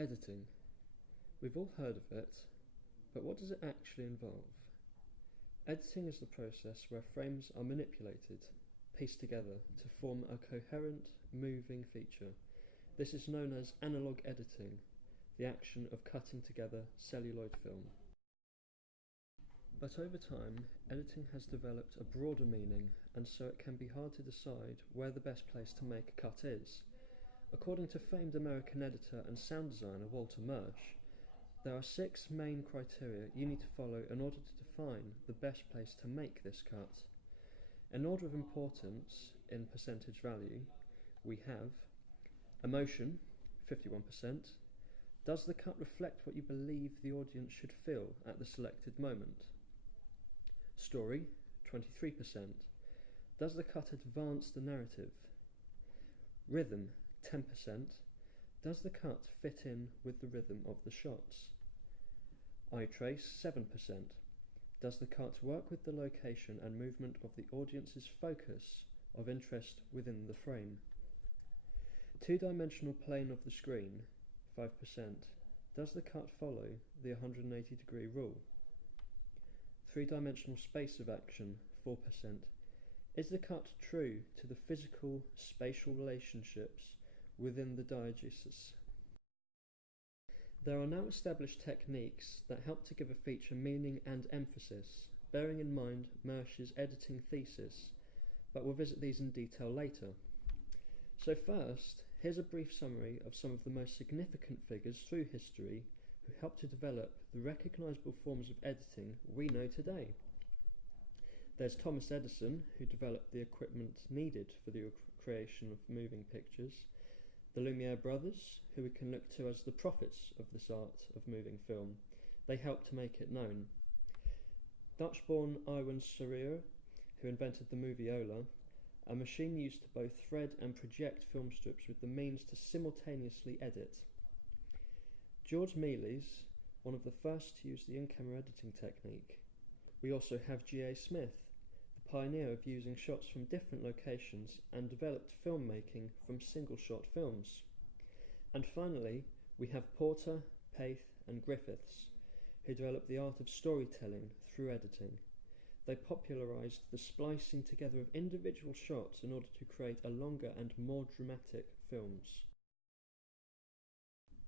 Editing. We've all heard of it, but what does it actually involve? Editing is the process where frames are manipulated, pieced together to form a coherent, moving feature. This is known as analog editing, the action of cutting together celluloid film. But over time, editing has developed a broader meaning, and so it can be hard to decide where the best place to make a cut is. According to famed American editor and sound designer Walter Murch, there are 6 main criteria you need to follow in order to define the best place to make this cut. In order of importance, in percentage value, we have emotion, 51%. Does the cut reflect what you believe the audience should feel at the selected moment? Story, 23%. Does the cut advance the narrative? Rhythm, 10%. Does the cut fit in with the rhythm of the shots? Eye trace, 7%. Does the cut work with the location and movement of the audience's focus of interest within the frame? Two-dimensional plane of the screen, 5%. Does the cut follow the 180-degree rule? Three-dimensional space of action, 4%. Is the cut true to the physical, spatial relationships within the diegesis? There are now established techniques that help to give a feature meaning and emphasis, bearing in mind Murch's editing thesis, but we'll visit these in detail later. So first, here's a brief summary of some of the most significant figures through history who helped to develop the recognisable forms of editing we know today. There's Thomas Edison, who developed the equipment needed for the creation of moving pictures. The Lumiere brothers, who we can look to as the prophets of this art of moving film. They helped to make it known. Dutch-born Iwan Sereur, who invented the moviola, a machine used to both thread and project film strips with the means to simultaneously edit. George Mealy's, one of the first to use the in-camera editing technique. We also have G.A. Smith, the pioneer of using shots from different locations and developed filmmaking from single-shot films. And finally, we have Porter, Paith and Griffiths, who developed the art of storytelling through editing. They popularised the splicing together of individual shots in order to create a longer and more dramatic films.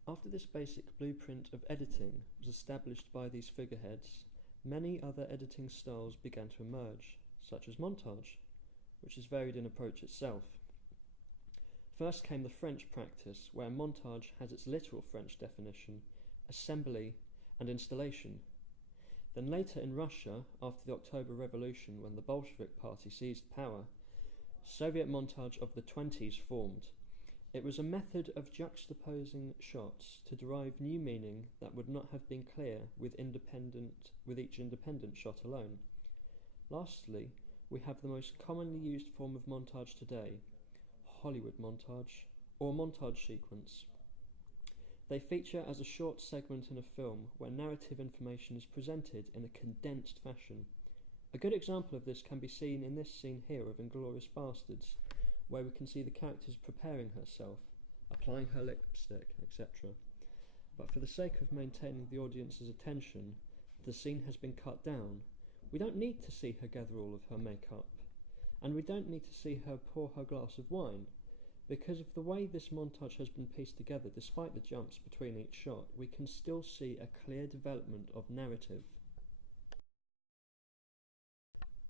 After this basic blueprint of editing was established by these figureheads, many other editing styles began to emerge, such as montage, which is varied in approach itself. First came the French practice, where montage has its literal French definition, assembly and installation. Then later in Russia, after the October Revolution, when the Bolshevik Party seized power, Soviet montage of the 20s formed. It was a method of juxtaposing shots to derive new meaning that would not have been clear with each independent shot alone. Lastly, we have the most commonly used form of montage today, Hollywood montage, or montage sequence. They feature as a short segment in a film where narrative information is presented in a condensed fashion. A good example of this can be seen in this scene here of Inglourious Basterds, where we can see the characters preparing herself, applying her lipstick, etc. But for the sake of maintaining the audience's attention, the scene has been cut down. We don't need to see her gather all of her makeup, and we don't need to see her pour her glass of wine. Because of the way this montage has been pieced together, despite the jumps between each shot, we can still see a clear development of narrative.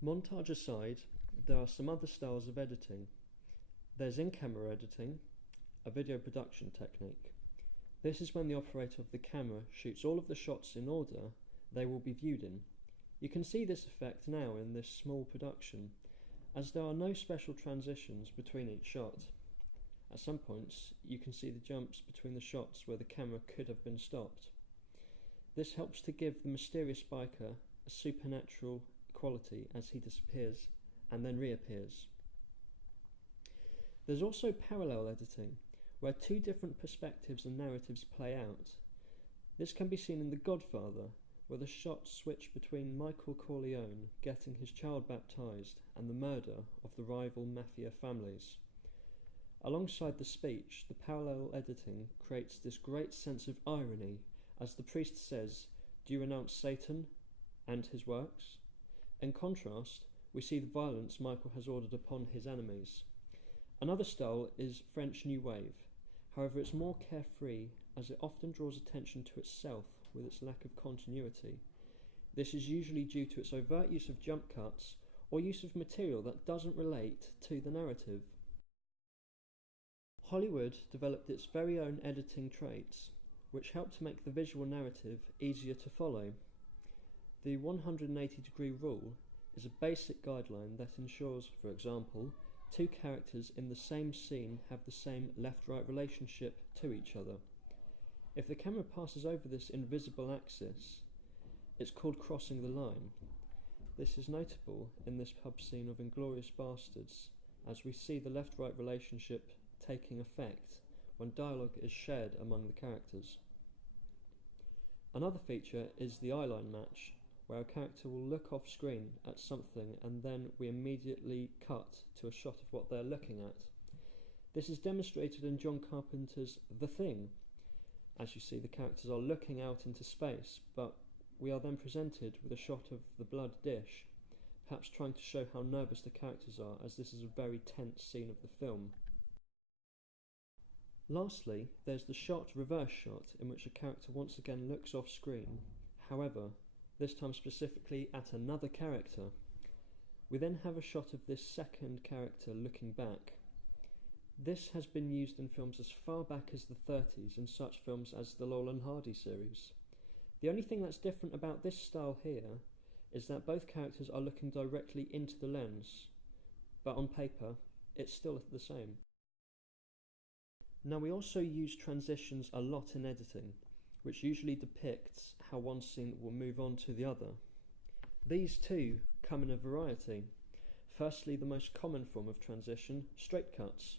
Montage aside, there are some other styles of editing. There's in-camera editing, a video production technique. This is when the operator of the camera shoots all of the shots in order they will be viewed in. You can see this effect now in this small production, as there are no special transitions between each shot. At some points, you can see the jumps between the shots where the camera could have been stopped. This helps to give the mysterious biker a supernatural quality as he disappears and then reappears. There's also parallel editing, where two different perspectives and narratives play out. This can be seen in The Godfather, where the shots switch between Michael Corleone getting his child baptized and the murder of the rival mafia families. Alongside the speech, the parallel editing creates this great sense of irony as the priest says, "Do you renounce Satan and his works?" In contrast, we see the violence Michael has ordered upon his enemies. Another style is French New Wave. However, it's more carefree as it often draws attention to itself with its lack of continuity. This is usually due to its overt use of jump cuts or use of material that doesn't relate to the narrative. Hollywood developed its very own editing traits, which help to make the visual narrative easier to follow. The 180-degree rule is a basic guideline that ensures, for example, two characters in the same scene have the same left-right relationship to each other. If the camera passes over this invisible axis, it's called crossing the line. This is notable in this pub scene of Inglourious Bastards, as we see the left-right relationship taking effect when dialogue is shared among the characters. Another feature is the eyeline match, where a character will look off screen at something and then we immediately cut to a shot of what they're looking at. This is demonstrated in John Carpenter's The Thing. As you see, the characters are looking out into space, but we are then presented with a shot of the blood dish, perhaps trying to show how nervous the characters are, as this is a very tense scene of the film. Lastly, there's the shot reverse shot, in which a character once again looks off screen, however, this time specifically at another character. We then have a shot of this second character looking back. This has been used in films as far back as the 30s in such films as the Laurel and Hardy series. The only thing that's different about this style here is that both characters are looking directly into the lens, but on paper, it's still the same. Now, we also use transitions a lot in editing, which usually depicts how one scene will move on to the other. These too come in a variety. Firstly, the most common form of transition, straight cuts.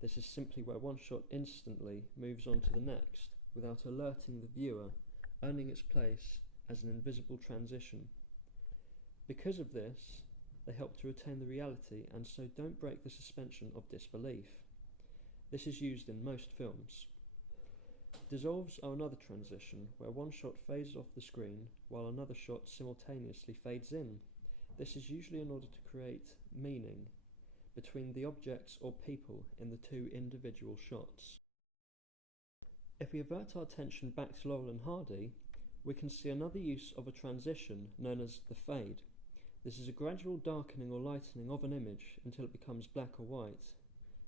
This is simply where one shot instantly moves on to the next, without alerting the viewer, earning its place as an invisible transition. Because of this, they help to retain the reality and so don't break the suspension of disbelief. This is used in most films. Dissolves are another transition, where one shot fades off the screen while another shot simultaneously fades in. This is usually in order to create meaning between the objects or people in the two individual shots. If we avert our attention back to Laurel and Hardy, we can see another use of a transition known as the fade. This is a gradual darkening or lightening of an image until it becomes black or white.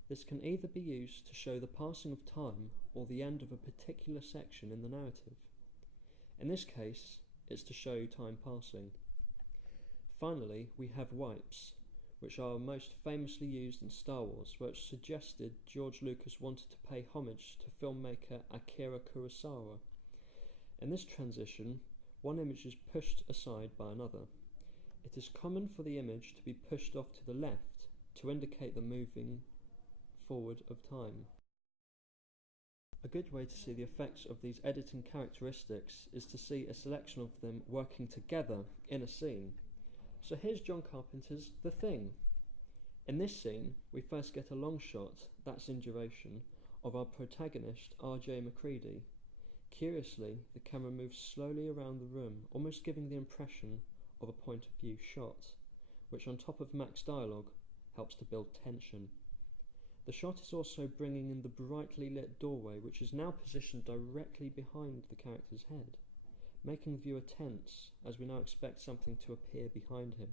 This can either be used to show the passing of time or the end of a particular section in the narrative. In this case, it's to show time passing. Finally, we have wipes, which are most famously used in Star Wars, which suggested George Lucas wanted to pay homage to filmmaker Akira Kurosawa. In this transition, one image is pushed aside by another. It is common for the image to be pushed off to the left to indicate the moving forward of time. A good way to see the effects of these editing characteristics is to see a selection of them working together in a scene. So here's John Carpenter's The Thing. In this scene, we first get a long shot, that's in duration, of our protagonist, R.J. MacReady. Curiously, the camera moves slowly around the room, almost giving the impression of a point of view shot, which on top of Mac's dialogue helps to build tension. The shot is also bringing in the brightly lit doorway, which is now positioned directly behind the character's head, making the viewer tense as we now expect something to appear behind him.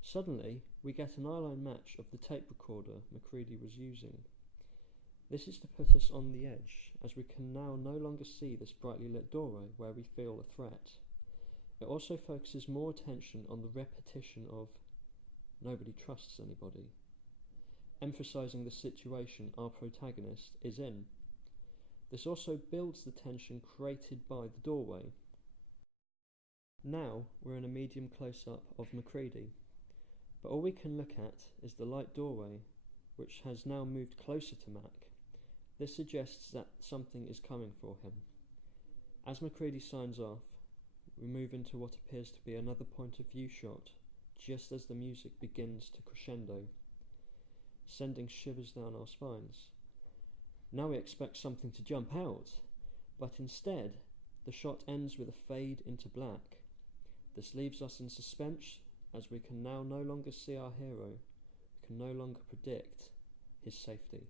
Suddenly, we get an eyeline match of the tape recorder MacReady was using. This is to put us on the edge, as we can now no longer see this brightly lit doorway where we feel a threat. It also focuses more attention on the repetition of "nobody trusts anybody," emphasising the situation our protagonist is in. This also builds the tension created by the doorway. Now we're in a medium close-up of MacReady, but all we can look at is the light doorway, which has now moved closer to Mac. This suggests that something is coming for him. As MacReady signs off, we move into what appears to be another point of view shot, just as the music begins to crescendo. sending shivers down our spines. Now we expect something to jump out, but instead the shot ends with a fade into black. This leaves us in suspense, as we can now no longer see our hero. We can no longer predict his safety.